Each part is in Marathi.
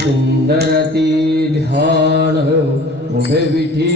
सुंदरती ध्यान उभे विठी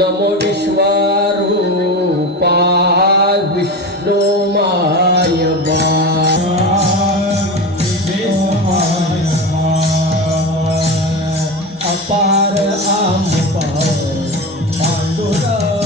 नमो विश्वरूपा विष्णु माय बा अपार आंब पांडुरंग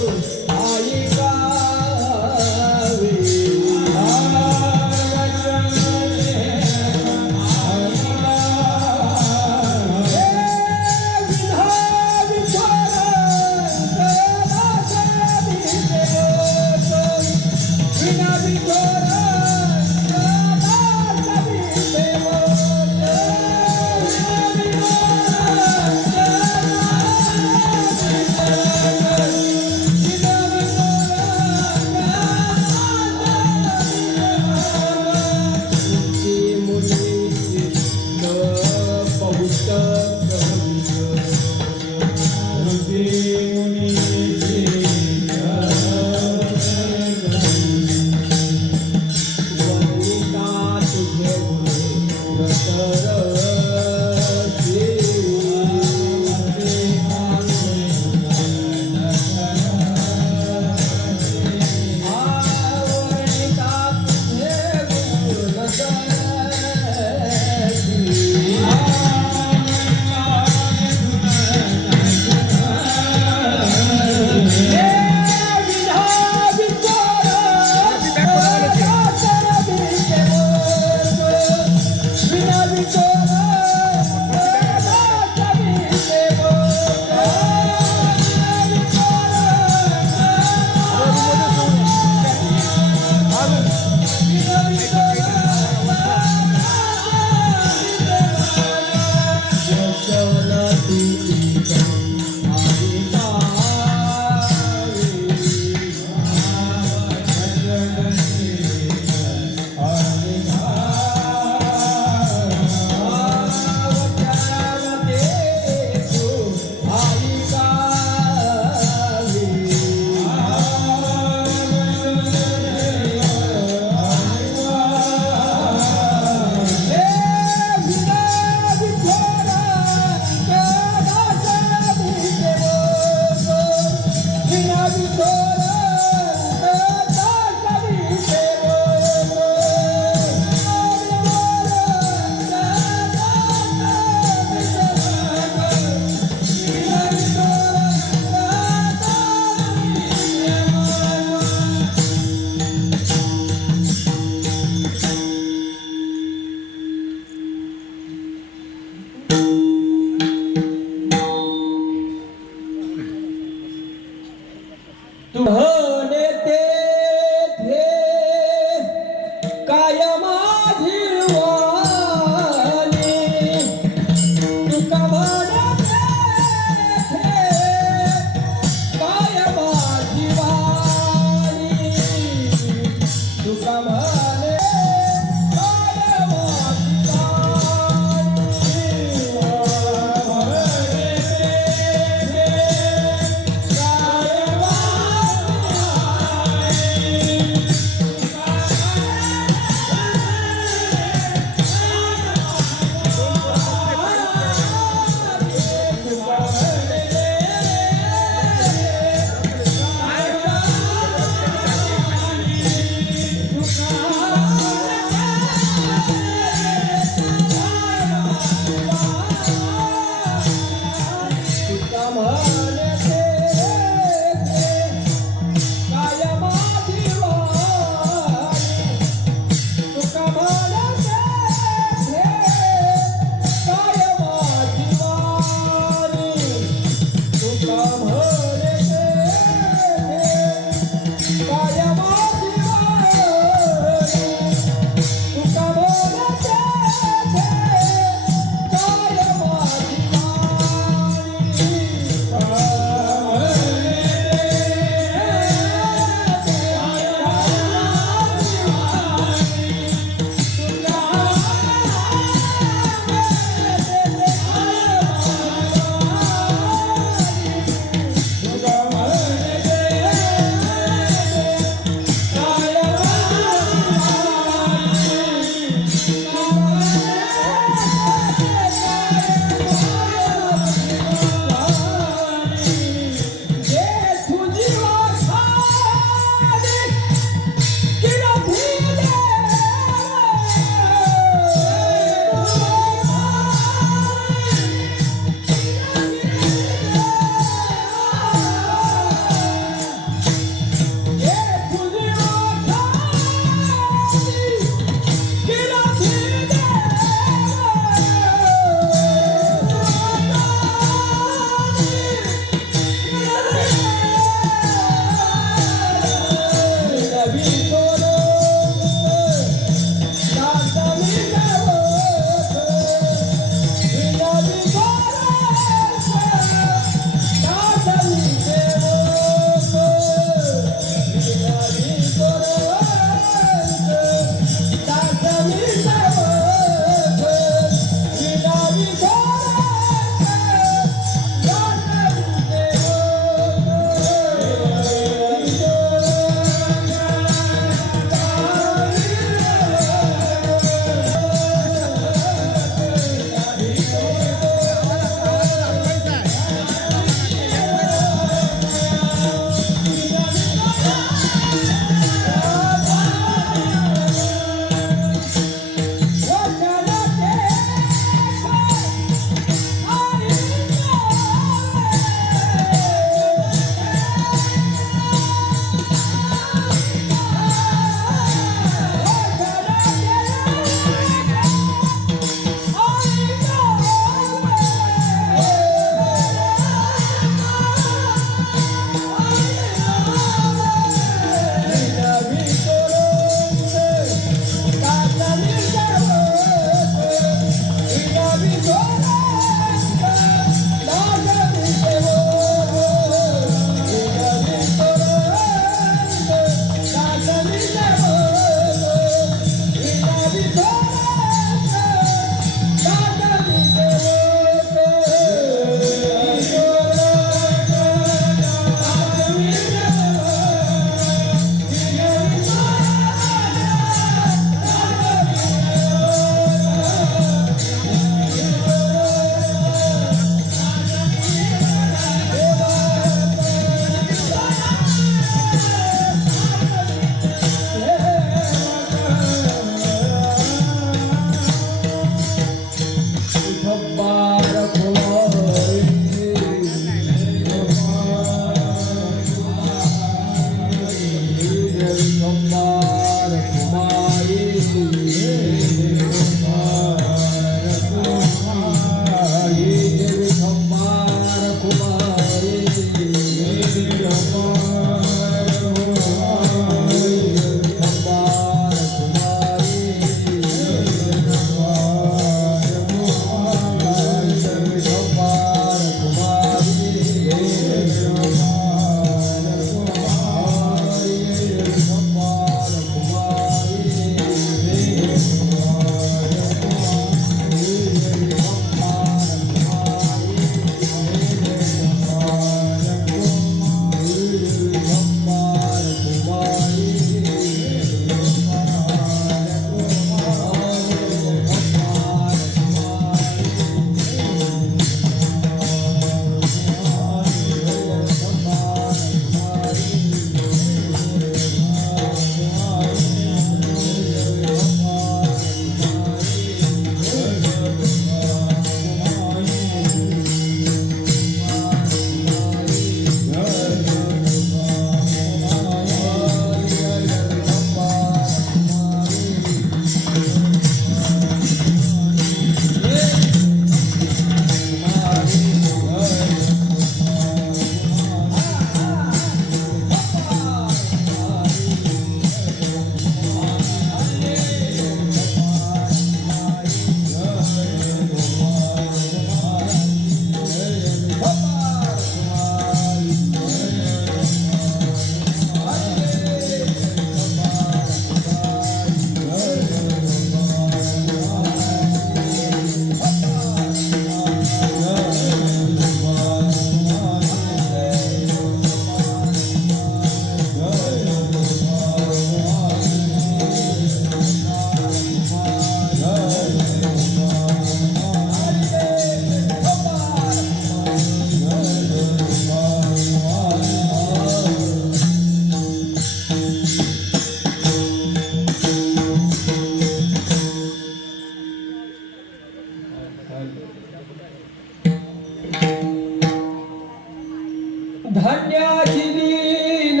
धन्याची दीन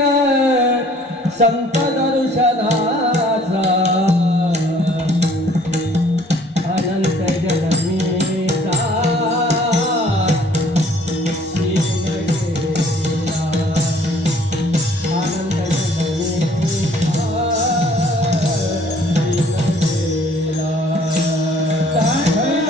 संत दर्शनाचा अनंत जन्मीचा शील गेला. अनंत जन्मीचा शील गेला. धन्याची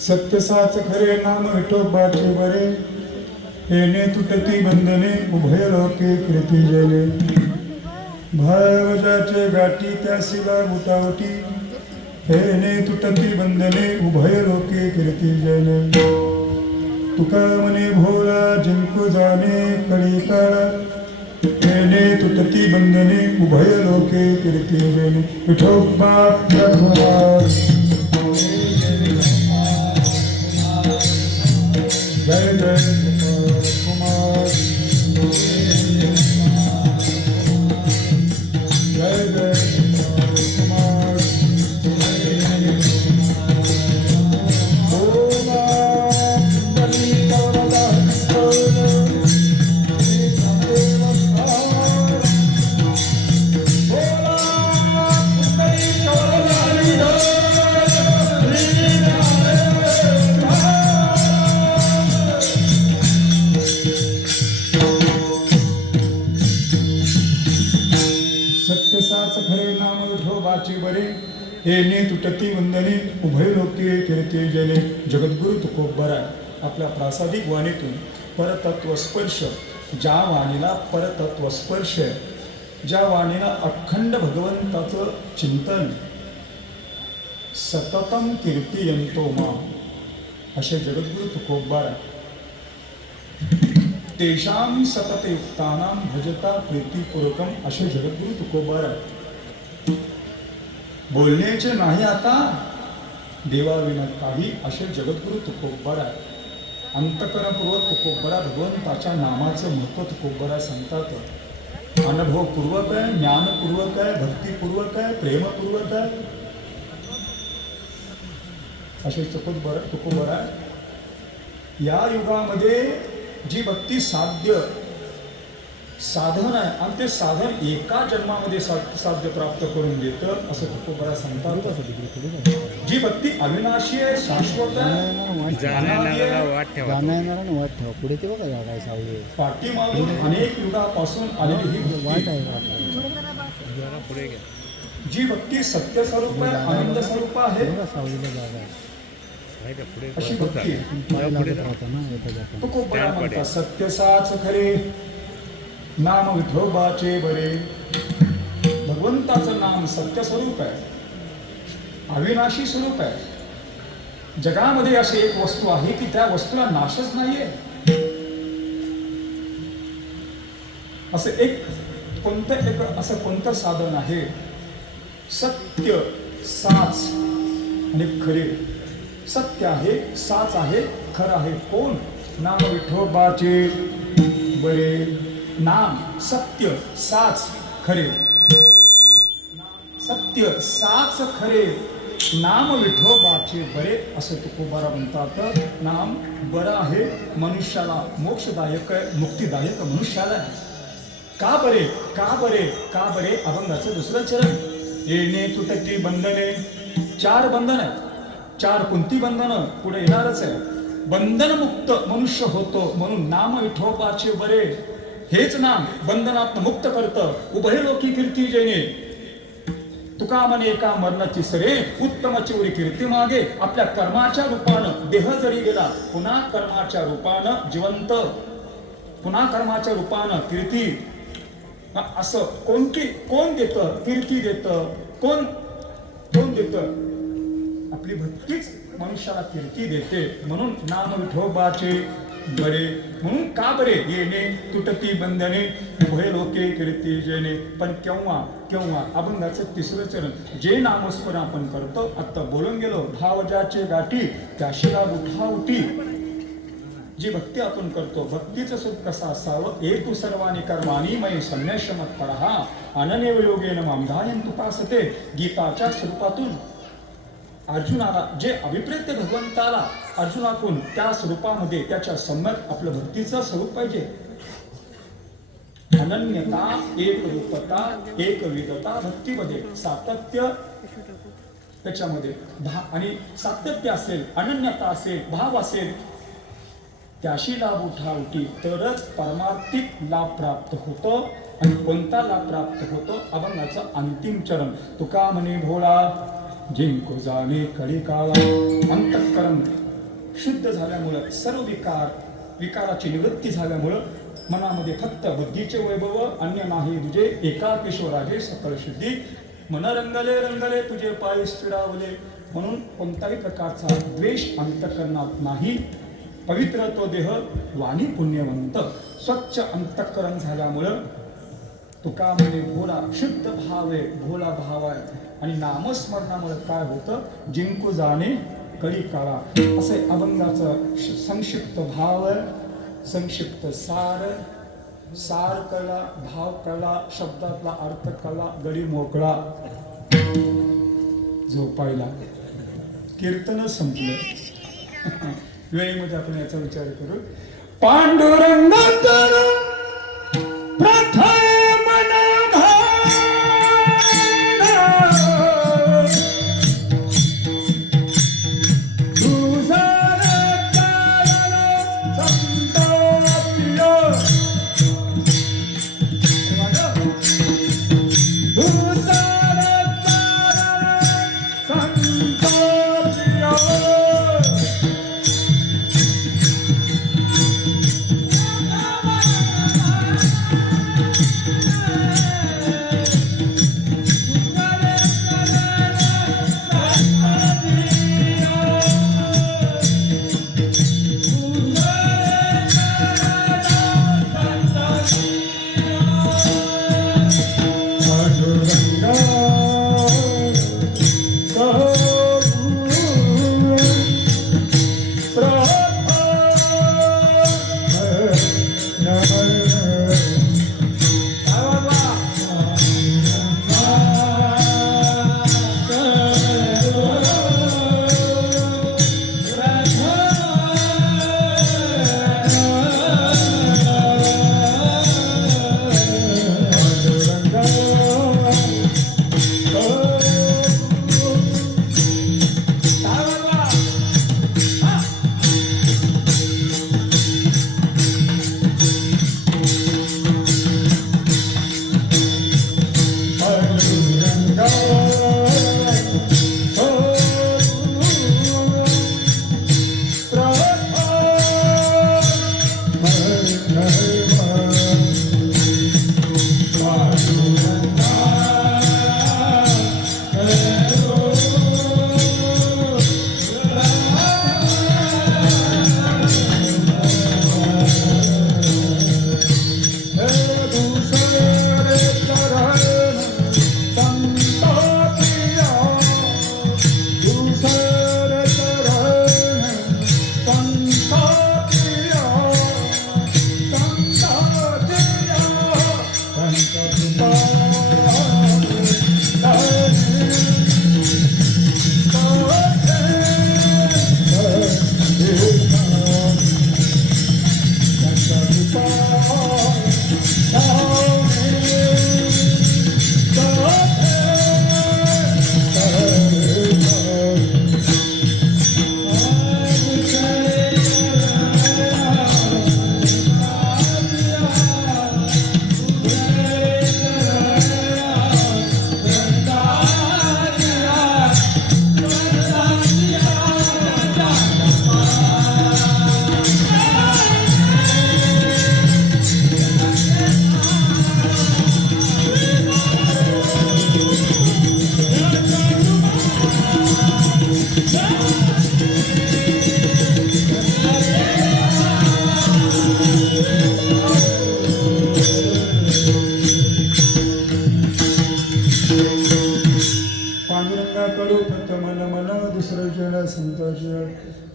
सत्य साच खरे नाम विठोबाचे बरे येणे तुटती बंधने उभय लोके कीर्ती जले भावजाचे गाठी त्यासिला गुटावटी येणे तुटती बंधने उभय लोके कीर्ती जले तुका मने भोला जिंकू जाणे कळी काळा येणे तुटती बंधने उभय लोके कीर्ती जले विठोबा प्रभुराज जय जय कुमार जय जय कुमार भोला बली कवरला सत्यसाच खरे नाम विठोबाचे बरे येणे तुटती वंदने उभय लोके कीर्ती जले जगद्गुरु तुकोबरा आपल्या प्रासादिक वाणीतून परतत्व स्पर्श ज्या वाणीला परतत्व स्पर्श ज्या वाणीला अखंड भगवंताचं चिंतन सततम कीर्तियंतो मा असे जगद्गुरु तुकोबरा तेषां सतते युक्तानां भजता प्रीतिपूर्वकम असे जगद्गुरु तुकोबार आहे. बोलण्याचे नाही आता देवाविना काही असे जगद्गुरु तुकोबार आहे. अंतकरणपूर्वक तुकोबारा भगवंताच्या नामाचं महत्त्व तुकोबारा सांगतात. अनुभवपूर्वक आहे, ज्ञानपूर्वक आहे, भक्तिपूर्वक आहे, प्रेमपूर्वक आहे असे तुकोबारा आहे. या युगामध्ये जी भक्ती साधन आहे आणि ते साधन एका जन्मामध्ये साध्य प्राप्त करून देतं असं तुकोबरा सांगतात. जी भक्ती अविनाशी आहे, शाश्वत पुढे ते बघा काय सावली पाठीमागून अनेक युगापासून आलेली ही वाट भक्ती आहे जी भक्ती सत्य स्वरूप आहे, आनंद स्वरूप आहे सावलीला जागा अशी भक्ती होता ना येता जाता तुकोबरा म्हणतात. सत्य साच खरे नाम विठोबाचे बरे. भगवंताचं नाम सत्य स्वरूप आहे, अविनाशी स्वरूप आहे. जगामध्ये अशी एक वस्तू आहे की त्या वस्तूला नाशच नाहीये. असं कोणतं साधन आहे सत्य साच आणि खरे. सत्य आहे, साच आहे, खरं आहे. कोण? नाम विठोबाचे बरे. नाम सत्य साच खरे. सत्य साच खरे नाम विठोबाचे बरे असं तुकोबारा म्हणतात. नाम बरं आहे, मनुष्याला मोक्षदायक आहे, मुक्तिदायक मनुष्याला आहे. का बरे? का बरे? का बरे? अभंगाचं दुसरं चरण. येणे तुटती बंधने. 4 बंधन आहेत. 4 कोणती बंधनं पुढे येणारच आहे. बंधनमुक्त मनुष्य होतो म्हणून नाम विठोबाचे बरे. हेच नाम बंधनात मुक्त करतं. उभय लोकी कीर्ती जेणे. तुका म्हणे एका मरणाची सरे उत्तम चिवरी कीर्ती मागे. आपल्या कर्माच्या रूपानं देह जरी गेला पुन्हा कर्माच्या रूपानं जिवंत, पुन्हा कर्माच्या रूपानं कीर्ती. असं कोण देतं कीर्ती? देतं कोण देतं? आपली भक्तीच मनुष्याला कीर्ती देते. म्हणून नाम विठोबाचे बरे. म्हणून का बरे? येणे तुटती बंधने उभय लोके कीर्ती जेणे. पण केव्हा अभंगाचं 3रं चरण. जे नामस्मरण आपण करतो आता बोलून गेलो, भावजाचे गाठी त्याशिला उठावटी. जी भक्ती आपण करतो भक्तीचं सुख कसं असावं? हेतू सर्वानी कर्मानी मय संन्यास मत्परहा अनन्य योगेन मामधायन तुपासते. गीताच्या स्वरूपातून अर्जुनाला जे अभिप्रेत भगवंताला अर्जुनातून त्या स्वरूपामध्ये त्याच्या सम्यक आपलं भक्तीचं स्वरूप पाहिजे. अनन्यता, एक रूपता, एक विधता भक्तीमध्ये सातत्य त्याच्यामध्ये आणि सातत्य असेल, अनन्यता असेल, भाव असेल, त्याशी लाभ उठावटी तरच परमार्थिक लाभ प्राप्त होतो. आणि कोणता लाभ प्राप्त होतो? अभंगाचं अंतिम चरण. तुका म्हणे भोळा जिंको जाणे कळी काळा. अंतःकरण शुद्ध झाल्यामुळं सर्व विकाराची निवृत्ती झाल्यामुळं मनामध्ये फक्त बुद्धीचे वैभव अन्य नाही तुझे एकाकेश्वराजे सकळ शुद्धी मन रंगले तुझे पाय स्थिरावले म्हणून कोणताही प्रकारचा द्वेष अंतःकरणात नाही. पवित्र तो देह वाणी पुण्यवंत स्वच्छ अंतःकरण झाल्यामुळं तुका म्हणे भोला शुद्ध भाव आहे भोला भाव आहे. आणि नामस्मरणामुळे काय होतं जिंकू जाणे कळी काळा असे अभंगाचं संक्षिप्त भाव संक्षिप्त सार कळला भाव कळला शब्दातला अर्थ कळला गडी मोकळा झोपायला कीर्तन संपलं. वेळेमध्ये आपण याचा विचार करू. पांडुरंग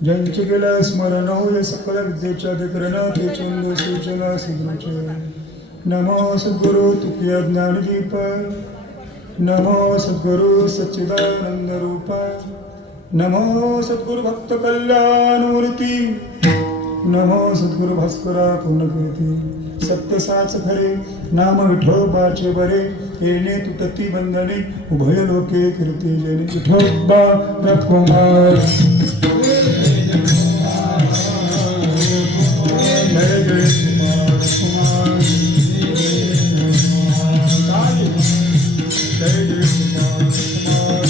ज्यांचे केलं स्मरण होय सकल विद्येच्या अधिकरण ते चंद सूचना सिद्धूच. नमो सद्गुरु तुकिया ज्ञानदीप नमो सद्गुरु सच्चिदानंद रूप नमो सद्गुरु भक्त कल्याणमूर्ती नमो सद्गुरु भास्करा पूर्णकीर्ती. सत्य साच खरे नाम विठोबाचे बरे येणे तुटती बंधने उभय लोके कीर्ती जने. विठोबा रथकुमार जय जय कुमार कुमार जय जय कुमार कुमार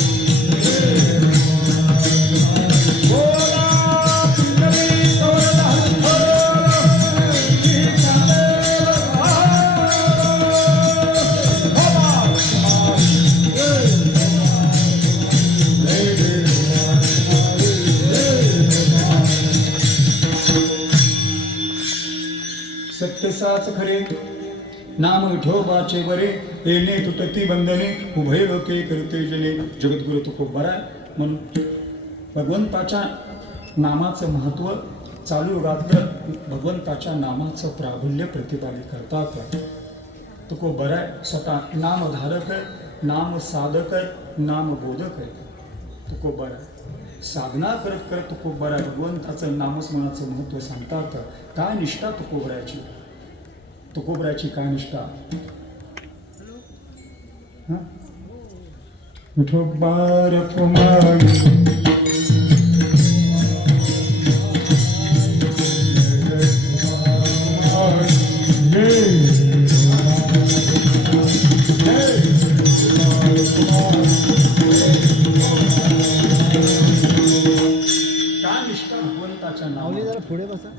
बोला साच खरे नाम विठोबाचे बरे येणे तुटती बंधने उभय लोके करते जने जगद्गुरु तुकोबार म्हणून भगवंताच्या नामाचं महत्त्व चालू युगातलं भगवंताच्या नामाचं प्राबल्य प्रतिपादित करतात. तुकोबार स्वतः नामधारक आहे, नाम साधक आहे, नाम बोधक आहे. तुकोबार साधना करत करत तुकोबार भगवंताचं नामस्मरणाचं महत्त्व सांगतात. काय निष्ठा तुकोबाराची, तुकोबाराची काय निष्ठा. विठोबार कुमारी काय निष्ठा भगवंताच्या माऊली नावात. जरा पुढे बसा.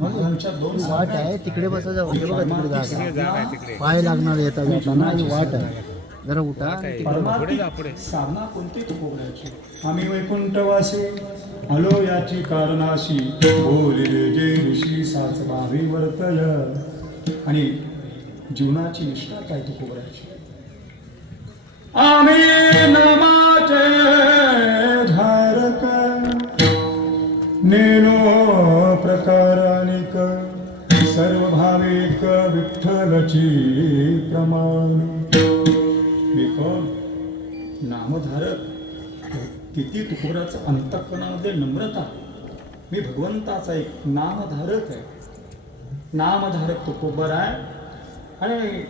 महाराजांच्या दोन वाट आहे तिकडे बसा जाऊ. हे बघा तिकडे जागा आहे. पाय लागणार येता जाताना ही वाट आहे. जरा उठा. परमार्थिक साधना कोणती तुकोबाराची. आम्ही वैकुंठवासी आलो याची कारणाशी बोलिले जे ऋषी साच भावी वर्तय. आणि जीवनाची निष्ठा काय तुकोबाराची. आम्ही नामाचे धारक नेनो प्रकारानिक सर्व भाविक विठ्ठलची प्रमाण. मी कोण नामधारक. किती तुकोबाराचं अंतःकरणामध्ये नम्रता. मी भगवंताचा एक नामधारक आहे. नामधारक तुकोबार आहे आणि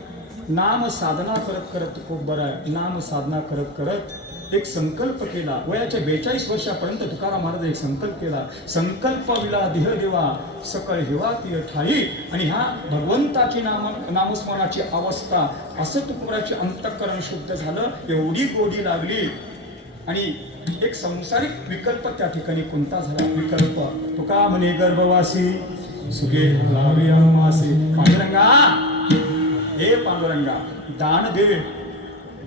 नाम साधना करत करत तुकोबार आहे. नाम साधना करत करत एक संकल्प केला. वयाच्या 42 वर्षापर्यंत तुकाराम महाराज एक संकल्प केला. संकल्प विला देह देवा सकळ हेवा ती ठाई. आणि ह्या भगवंताची नामस्मरणाची अवस्था असं तुकोबाराचे अंतःकरण शुद्ध झालं. एवढी गोडी लागली आणि एक संसारिक विकल्प त्या ठिकाणी कोणता झाला. विकल्प तुका म्हणे गर्भवासी सुगे लावी अम्मासी. पांडुरंगा, हे पांडुरंगा दान दे.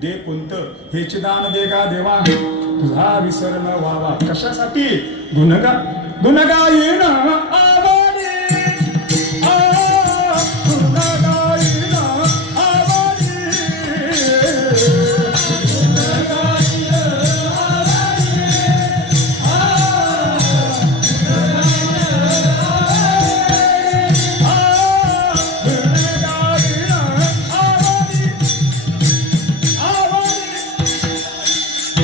दे कोणतं. हेच दान दे गा देवा तुझा विसर न व्हावा. कशासाठी. गुणगायीन आवाडी गुणगायीन आवाडी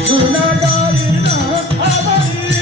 गुणगायीन आवाडी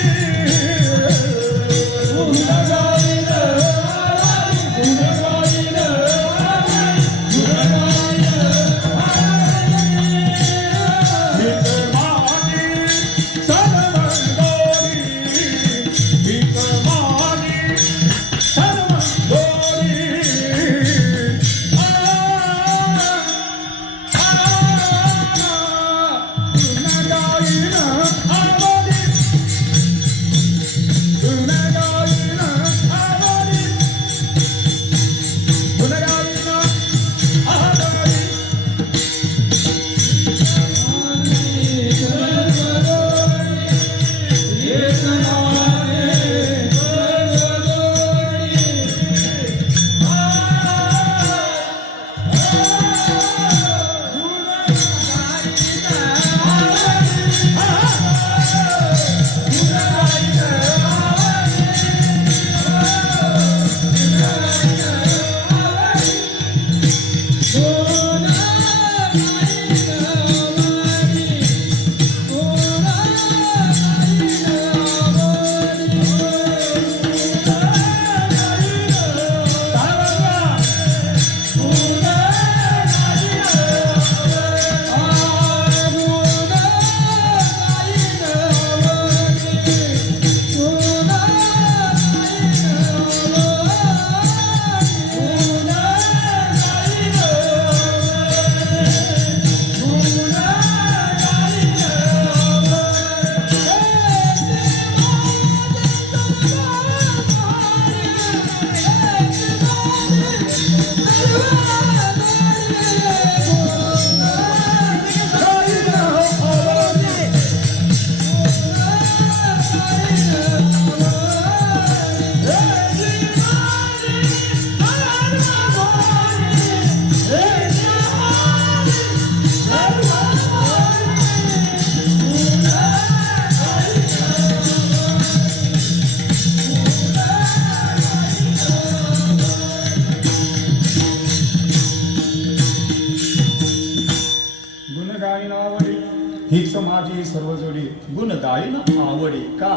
माझी सर्व जोडी गुण गाईन आवडी का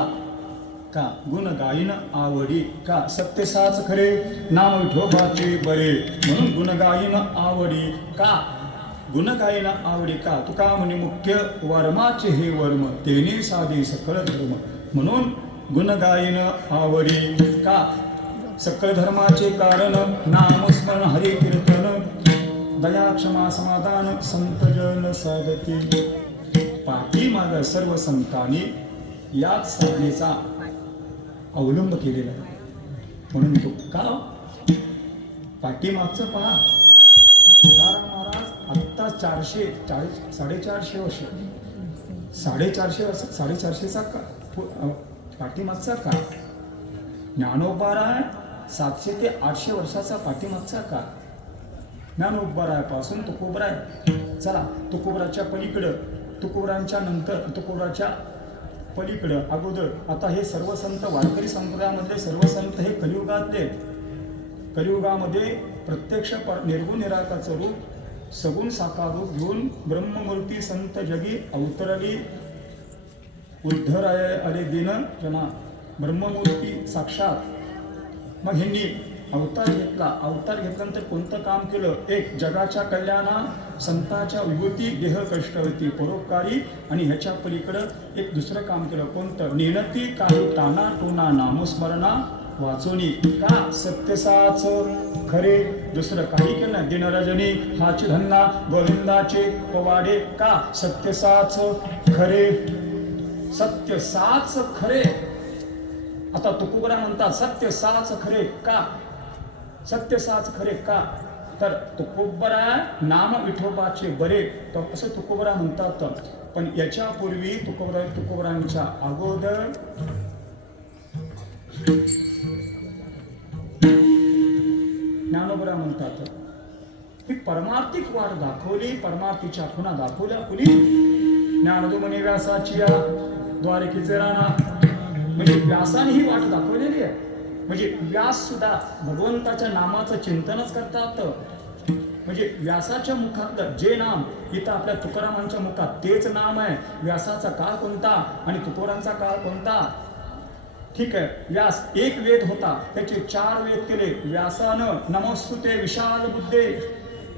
का गुण गाईन आवडी का सत्य साच खरे नाम विठोबाचे बरे म्हणून गुण गाईन आवडी का गुण गाईन आवडी का तुका म्हणे मुख्य वर्माचे हे वर्म तेने साधे सकळ धर्म म्हणून गुण गाईन आवडी का सकळ धर्माचे कारण नामस्मरण हरी कीर्तन दया क्षमा समाधान संत जन साधती पाठीमाग सर्व संतांनी याच साधनेचा अवलंब केलेला आहे म्हणून तो का पाठीमागचं पहा तुकाराम महाराज आत्ता 440 वर्ष 450 का पाठीमागचा का ज्ञानोबाराय 700 ते 800 वर्षाचा पाठीमागचा का ज्ञानोबारायापासून तुकोबराय चला तुकोबराच्या पलीकडं तुकोबरांच्या नंतर तुकोबराच्या पलीकडं अगोदर आता हे सर्व संत वारकरी संप्रदायामधले सर्व संत हे कलियुगातले कलियुगामध्ये प्रत्यक्ष निर्गुण निराकाचं रूप सगुण साकार रूप घेऊन ब्रह्ममूर्ती संत जगी अवतरली उद्धराय आले दिन जना ब्रह्ममूर्ती साक्षात मग ह्यांनी अवतार घेतल्यानंतर कोणतं काम केलं एक जगाच्या कल्याणा संतांच्या विभूती देह कष्टवती परोपकारी आणि ह्याच्या पलीकडं एक दुसरं काम केलं कोणतं नेनती काही ताना टोना नामस्मरणा वाचोनी का सत्यसाच खरे दुसरं काही केलं नाही दिनरजनी हाची धन्ना गोविंदाचे पवाडे का सत्यसाच खरे सत्यसाच खरे आता तुकोबरा म्हणतात सत्यसाच खरे का सत्यसाच खरे का तर तुकोबरा नाम विठोबाचे बरे तर असं तुकोबरा म्हणतात पण याच्यापूर्वी तुकोबरांच्या अगोदर ज्ञानोबरा म्हणतात ही परमार्थिक वाट दाखवली परमार्थीच्या खुणा दाखवल्या पुली ज्ञानोदमनी व्यासाची द्वारकेचे राणा म्हणजे व्यासाने ही वाट दाखवलेली आहे म्हणजे व्यास सुद्धा भगवंताच्या नामाचं चिंतनच करतात म्हणजे व्यासाच्या मुखात जे नाम इथं आपल्या तुकारामांच्या मुखात तेच नाम आहे व्यासाचा काळ कोणता आणि तुकोरांचा काळ कोणता ठीक आहे व्यास एक वेद होता त्याचे 4 वेद केले व्यासानं नमोस्तुते विशाल बुद्धे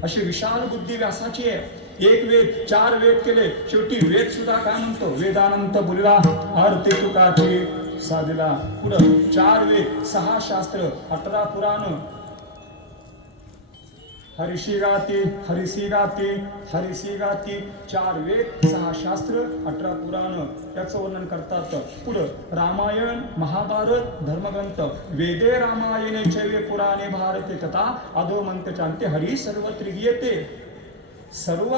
अशी विशाल बुद्धी व्यासाची आहे एक वेद 4 वेद केले शेवटी वेद सुद्धा काय म्हणतो वेदानंत बोलला अर्थे तुकाची साधला पुढं 4 वेद 6 शास्त्र 18 पुराण हरिशी गाती 4 वेद 6 शास्त्र 18 पुराण याचं वर्णन करतात पुढं रामायण महाभारत धर्मग्रंथ वेदे रामायणे चैवे पुराणे भारते तथा अधोमंत चांते हरी सर्वत्र येते सर्व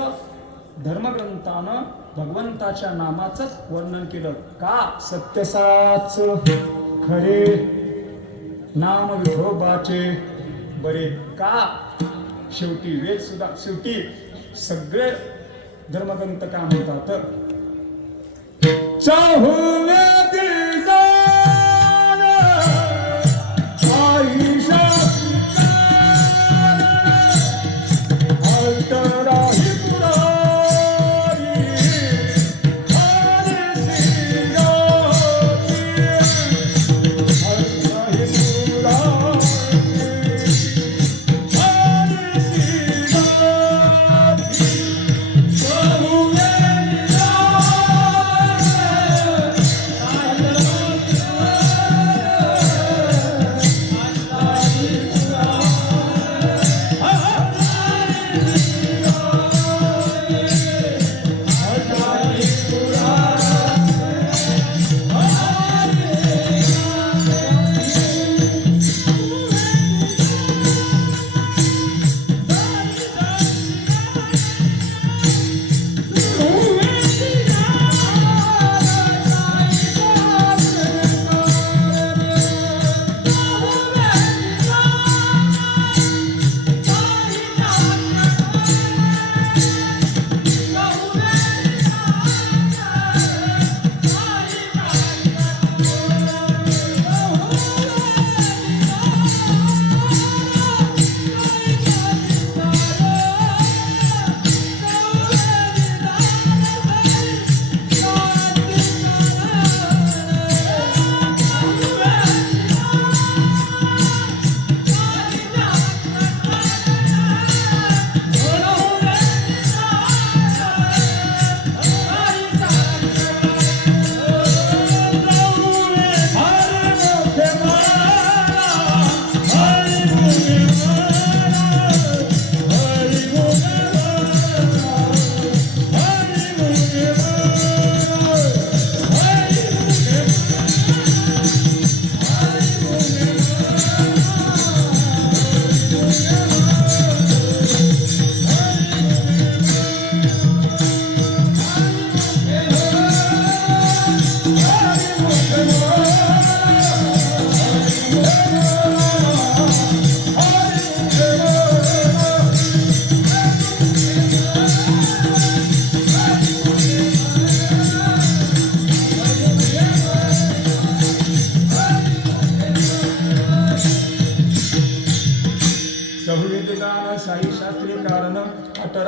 धर्मग्रंथानं भगवंताच्या नामाचंच वर्णन केलं का सत्यसाच खरे नाम विठोबाचे बरे का शेवटी वेद सुद्धा शेवटी सगळे धर्मग्रंथ काय म्हणतात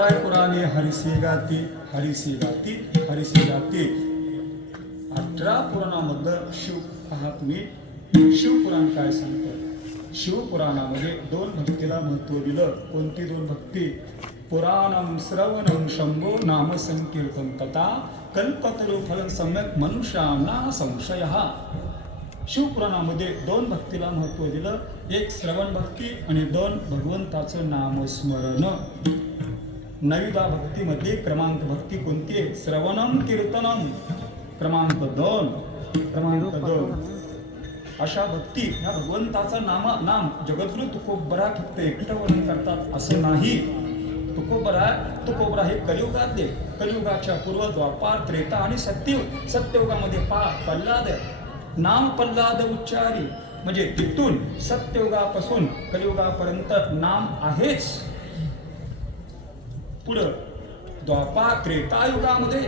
काय पुराणे हरिसी गाती हरिसी गाती हरिसी गाती. 18 पुराणामधलं शिव पहा तुम्ही शिवपुराण काय सांगतं. शिवपुराणामध्ये 2 भक्तीला महत्व दिलं. कोणती 2 भक्ती? पुराणम श्रवणम शंभो नाम संकीर्तन कथा कल्पतरू फल सम्यक मनुष्याना संशय. शिवपुराणामध्ये 2 भक्तीला महत्व दिलं. एक श्रवण भक्ती आणि 2 भगवंताचं नामस्मरण. नविदा भक्तीमध्ये क्रमांक भक्ती कोणती आहे? श्रवणम कीर्तनम क्रमांक 2. अशा भक्ती ह्या भगवंताचं नाम जगद्गुरु तुकोबरा फक्त एकटं वर्णन करतात असं नाही. तुकोबरा हे कलियुगातले, कलियुगाच्या पूर्व द्वापार त्रेता आणि सत्ययुग. सत्ययुगामध्ये प्रल्हाद नाम प्रल्हाद उच्चारी म्हणजे तिथून सत्ययुगापासून कलियुगापर्यंत नाम आहेच. पुढं द्वापार त्रेतायुगामध्ये